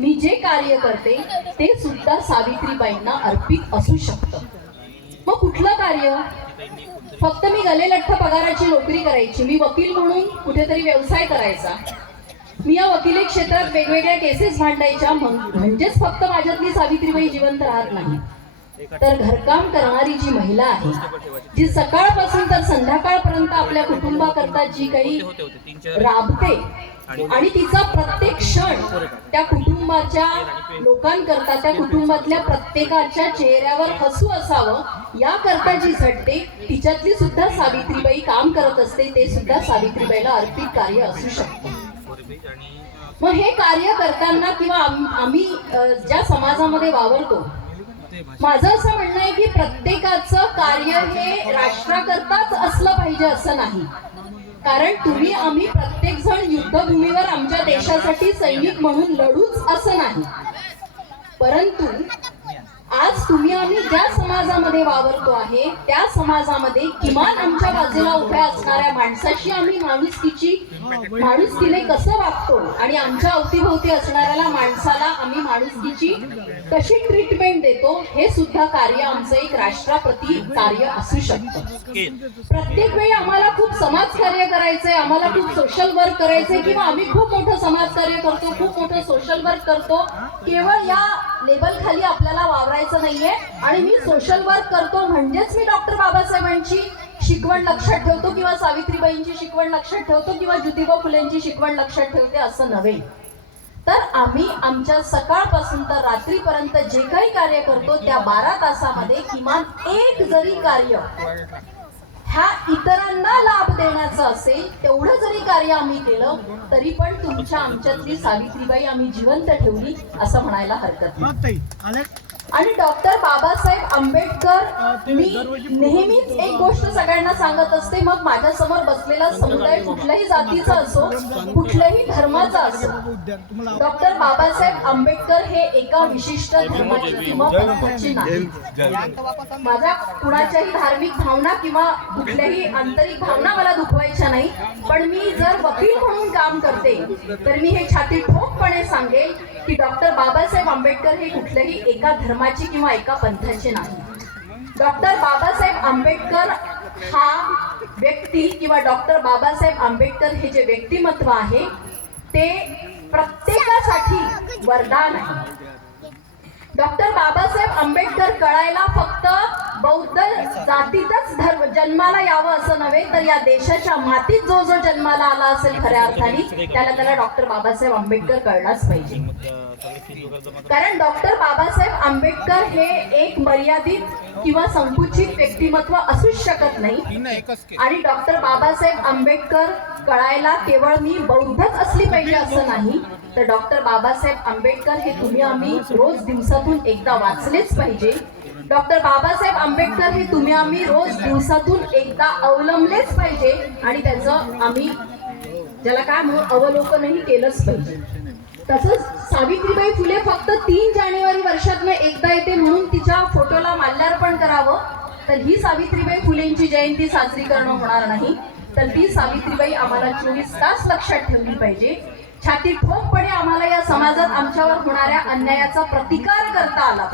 मी जे कार्य करते ते सुद्धा सावित्रीबाईंना अर्पित असू शकतं. मग कुठलं कार्य? फक्त मी गलेलठ्ठ पगाराची नोकरी करायची मी वकील म्हणून कुठेतरी व्यवसाय करायचा. मी या वकिली क्षेत्रात वेगवेगळ्या केसेस भांडायच्या म्हण- म्हणजेच फक्त माझ्यातली सावित्रीबाई जिवंत राहत नाही. तर घरकाम करणारी जी महिला आहे जी सकाळपासून तर संध्याकाळपर्यंत आपल्या कुटुंबाकरता जी काही राबते आणि तिचा प्रत्येक क्षण त्या कुटुंबाच्या लोकांकरता त्या कुटुंबातल्या प्रत्येकाच्या चेहऱ्यावर हसू असावं याकरता जी झटते तिच्यातली सुद्धा सावित्रीबाई काम करत असते ते सुद्धा सावित्रीबाईला अर्पित कार्य असू शकतं. मग हे कार्य करताना किंवा आम्ही ज्या समाजामध्ये वावरतो माझं असं म्हणणं आहे की प्रत्येकाचं कार्य हे राष्ट्राकरताच असलं पाहिजे असं नाही. कारण तुम्ही आम्ही प्रत्येक जण युद्धभूमीवर आमच्या देशासाठी सैनिक म्हणून लढूच असं नाही. परंतु आज तुम्ही आम्ही ज्या समाजामध्ये वावरतो आहे त्या समाजामध्ये किमान आमच्या बाजूला उभ्या असणाऱ्या माणसाशी आम्ही माणुसकीची माणुसकीने कसं वागतो? आणि आमच्या अवतीभोवती असणाऱ्याला माणसाला आम्ही माणुसकीची कशी ट्रीटमेंट देतो? हे सुद्धा कार्य आमचं एक राष्ट्राप्रती कार्य असू शकतं. प्रत्येक वेळी आम्हाला खूप समाजकार्य करायचंय आम्हाला खूप सोशल वर्क करायचंय किंवा आम्ही खूप मोठं समाजकार्य करतो खूप मोठं सोशल वर्क करतो. केवळ या लेबल खाली आपल्याला वावरायचं नाहीये. आणि मी सोशल वर्क करतो म्हणजेच मी डॉक्टर बाबासाहेबांची शिकवण लक्षात ठेवतो किंवा सावित्रीबाईंची शिकवण लक्षात ठेवतो किंवा ज्योतिबा फुलेंची शिकवण लक्षात ठेवते असं नव्हे. तर आम्ही आमच्या सकाळपासून तर रात्रीपर्यंत जे काही कार्य करतो त्या बारा तासामध्ये किमान एक जरी कार्य हा इतरांना लाभ देण्याचं असेल तेवढं जरी कार्य आम्ही केलं तरी पण तुमच्या आमच्यातली सावित्रीबाई आम्ही जिवंत ठेवली असं म्हणायला हरकत नाही. आणि डॉक्टर बाबासाहेब आंबेडकर मी नेहमीच एक गोष्ट सगळ्यांना सांगत असते मग माझ्यासमोर बसलेला समुदाय कुठल्याही जातीचा असो कुठल्याही धर्माचा असो. डॉक्टर बाबासाहेब आंबेडकर हे एका विशिष्ट धर्माची किंवा पंथाची नाही माझ्या कुणाच्याही धार्मिक भावना किंवा कुठल्याही आंतरिक भावना मला दुखवायच्या नाही पण मी जर वकील म्हणून काम करते तर मी हे छाती ठोकपणे सांगेल की डॉक्टर बाबासाहेब आंबेडकर हे कुठल्याही एका धर्माची किंवा एका पंथाची नाही. डॉक्टर बाबासाहेब आंबेडकर हा व्यक्ती किंवा डॉक्टर बाबासाहेब आंबेडकर हे जे व्यक्तिमत्व आहे ते प्रत्येकासाठी वरदान आहे. डॉक्टर बाबासाहेब आंबेडकर कळायला फक्त बौद्ध जातीतच धर्म जन्माला यावं असं नव्हे तर या देशाच्या मातीत जो जो जन्माला आला असेल खऱ्या अर्थाने त्याला त्याला डॉक्टर बाबासाहेब आंबेडकर कळलाच पाहिजे. कारण डॉक्टर बाबासाहेब आंबेडकर हे एक मर्यादित किंवा संकुचित व्यक्तिमत्व असूच शकत नाही. आणि डॉक्टर बाबासाहेब आंबेडकर कळायला केवळ मी बौद्धच असली पाहिजे असं नाही तर डॉक्टर बाबासाहेब आंबेडकर हे तुम्ही आम्ही रोज दिवसातून एकदा वाचलेच पाहिजे. डॉक्टर बाबासाहेब आंबेडकर हे तुम्ही आम्ही रोज दिवसातून एकदा अवलंबलेच पाहिजे आणि त्याचं आम्ही ज्याला काय म्हणू अवलोकनही केलंच पाहिजे. तसंच सावित्रीबाई फुले फक्त तीन जानेवारी वर्षातनं एकदा येते म्हणून तिच्या फोटोला माल्यार्पण करावं तर ही सावित्रीबाई फुलेंची जयंती साजरी करणं होणार नाही. तर ती सावित्रीबाई आम्हाला चोवीस तास लक्षात ठेवली पाहिजे. छाती ठोकपणे आम्हाला या समाजात आमच्यावर होणाऱ्या अन्यायाचा प्रतिकार करता आला